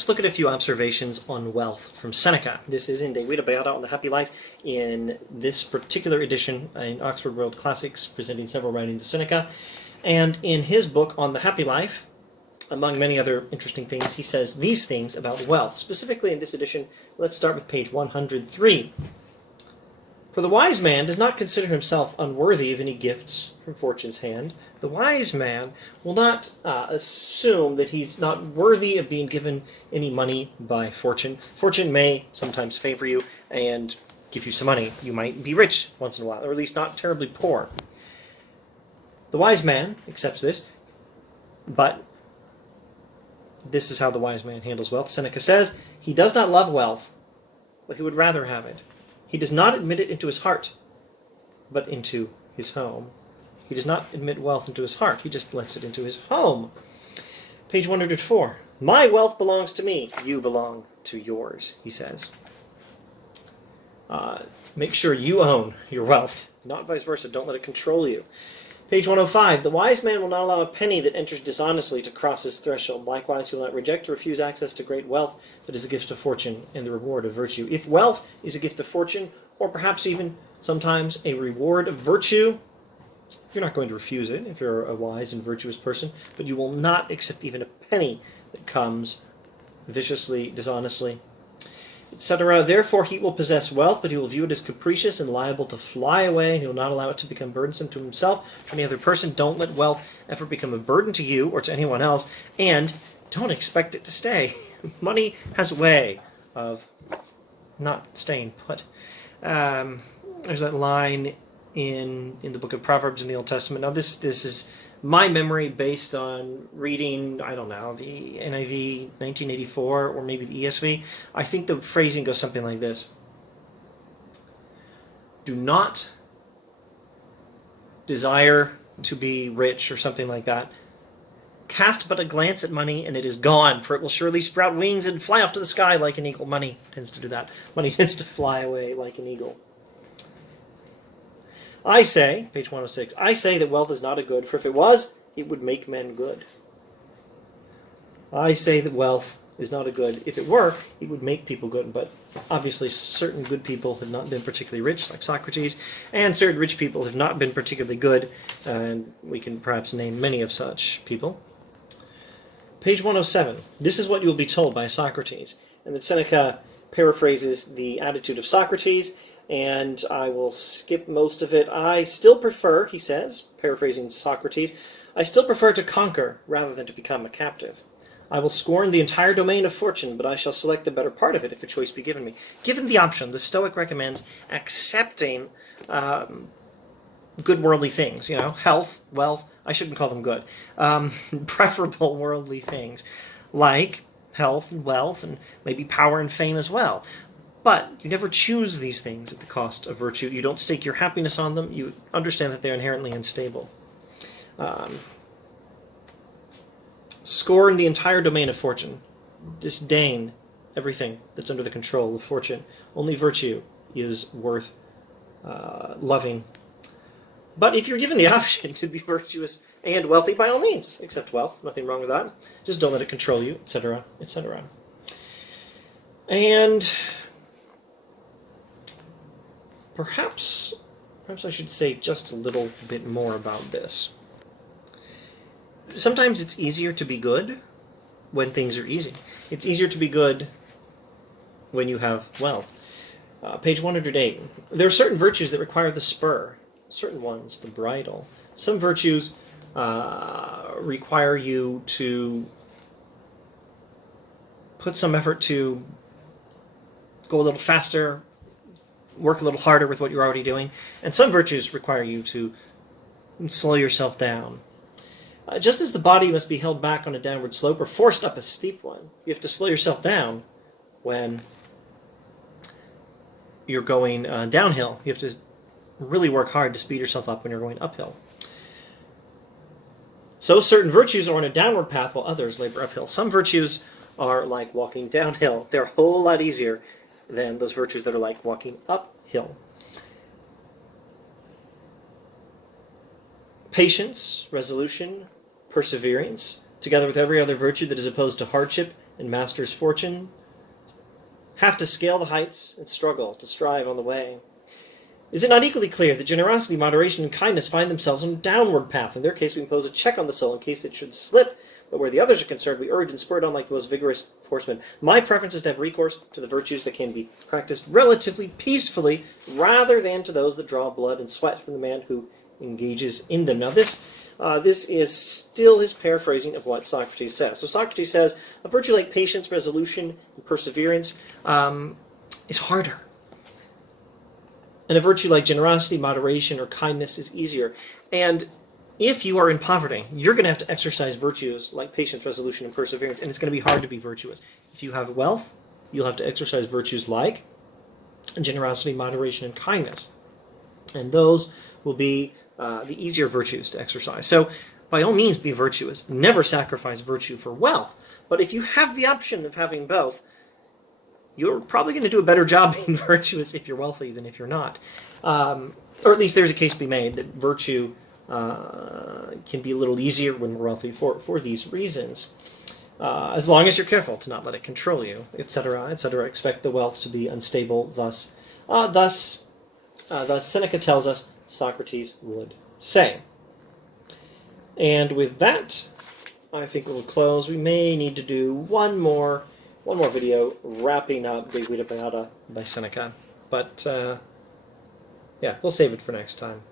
Let's look at a few observations on wealth from Seneca. This is in De Vita Beata on the Happy Life in this particular edition in Oxford World Classics, presenting several writings of Seneca. And in his book on the Happy Life, among many other interesting things, he says these things about wealth. Specifically in this edition, let's start with page 103. For the wise man does not consider himself unworthy of any gifts from fortune's hand. The wise man will not assume that he's not worthy of being given any money by fortune. Fortune may sometimes favor you and give you some money. You might be rich once in a while, or at least not terribly poor. The wise man accepts this, but this is how the wise man handles wealth. Seneca says, he does not love wealth, but he would rather have it. He does not admit it into his heart, but into his home. He does not admit wealth into his heart. He just lets it into his home. Page 104. My wealth belongs to me. You belong to yours, he says. Make sure you own your wealth, not vice versa. Don't let it control you. Page 105. The wise man will not allow a penny that enters dishonestly to cross his threshold. Likewise, he will not reject or refuse access to great wealth that is a gift of fortune and the reward of virtue. If wealth is a gift of fortune, or perhaps even sometimes a reward of virtue, you're not going to refuse it if you're a wise and virtuous person, but you will not accept even a penny that comes viciously, dishonestly, etc. Therefore he will possess wealth, but he will view it as capricious and liable to fly away, and he will not allow it to become burdensome to himself or any other person. Don't let wealth ever become a burden to you or to anyone else, and don't expect it to stay. Money has a way of not staying put. There's that line in the book of Proverbs in the Old Testament. Now this is my memory based on reading, I don't know, the NIV 1984 or maybe the ESV. I think the phrasing goes something like this. Do not desire to be rich or something like that. Cast but a glance at money and it is gone, for it will surely sprout wings and fly off to the sky like an eagle. Money tends to do that. Money tends to fly away like an eagle. I say, page 106, I say that wealth is not a good, for if it was, it would make men good. I say that wealth is not a good. If it were, it would make people good. But obviously certain good people have not been particularly rich, like Socrates, and certain rich people have not been particularly good, and we can perhaps name many of such people. Page 107, this is what you will be told by Socrates. And then Seneca paraphrases the attitude of Socrates, and I will skip most of it. I still prefer, he says, paraphrasing Socrates, I still prefer to conquer rather than to become a captive. I will scorn the entire domain of fortune, but I shall select the better part of it if a choice be given me. Given the option, the Stoic recommends accepting good worldly things, health, wealth, I shouldn't call them good, preferable worldly things, like health and wealth and maybe power and fame as well. But you never choose these things at the cost of virtue. You don't stake your happiness on them. You understand that they're inherently unstable. Scorn the entire domain of fortune. Disdain everything that's under the control of fortune. Only virtue is worth loving. But if you're given the option to be virtuous and wealthy, by all means, accept wealth. Nothing wrong with that. Just don't let it control you, etc., etc. And Perhaps I should say just a little bit more about this. Sometimes it's easier to be good when things are easy. It's easier to be good when you have wealth. Page 108. There are certain virtues that require the spur, certain ones the bridle. Some virtues require you to put some effort to go a little faster, work a little harder with what you're already doing, and some virtues require you to slow yourself down. Just as the body must be held back on a downward slope or forced up a steep one, you have to slow yourself down when you're going downhill. You have to really work hard to speed yourself up when you're going uphill. So certain virtues are on a downward path while others labor uphill. Some virtues are like walking downhill. They're a whole lot easier than those virtues that are like walking uphill. Patience, resolution, perseverance, together with every other virtue that is opposed to hardship and masters fortune have to scale the heights and struggle to strive on the way. Is it not equally clear that generosity, moderation, and kindness find themselves on a downward path? In their case, we impose a check on the soul in case it should slip, but where the others are concerned, we urge and spur it on like the most vigorous horsemen. My preference is to have recourse to the virtues that can be practiced relatively peacefully, rather than to those that draw blood and sweat from the man who engages in them. Now, this is still his paraphrasing of what Socrates says. So Socrates says, a virtue like patience, resolution, and perseverance is harder. And a virtue like generosity, moderation, or kindness is easier. And if you are in poverty, you're going to have to exercise virtues like patience, resolution, and perseverance, and it's going to be hard to be virtuous. If you have wealth, you'll have to exercise virtues like generosity, moderation, and kindness. And those will be the easier virtues to exercise. So, by all means, be virtuous. Never sacrifice virtue for wealth. But if you have the option of having both, you're probably going to do a better job being virtuous if you're wealthy than if you're not. Or at least there's a case to be made that virtue can be a little easier when we're wealthy for these reasons. As long as you're careful to not let it control you, etc., etc. Expect the wealth to be unstable. Thus Seneca tells us Socrates would say. And with that, I think we'll close. We may need to do one more video wrapping up De Vita Beata by Seneca. But, yeah, we'll save it for next time.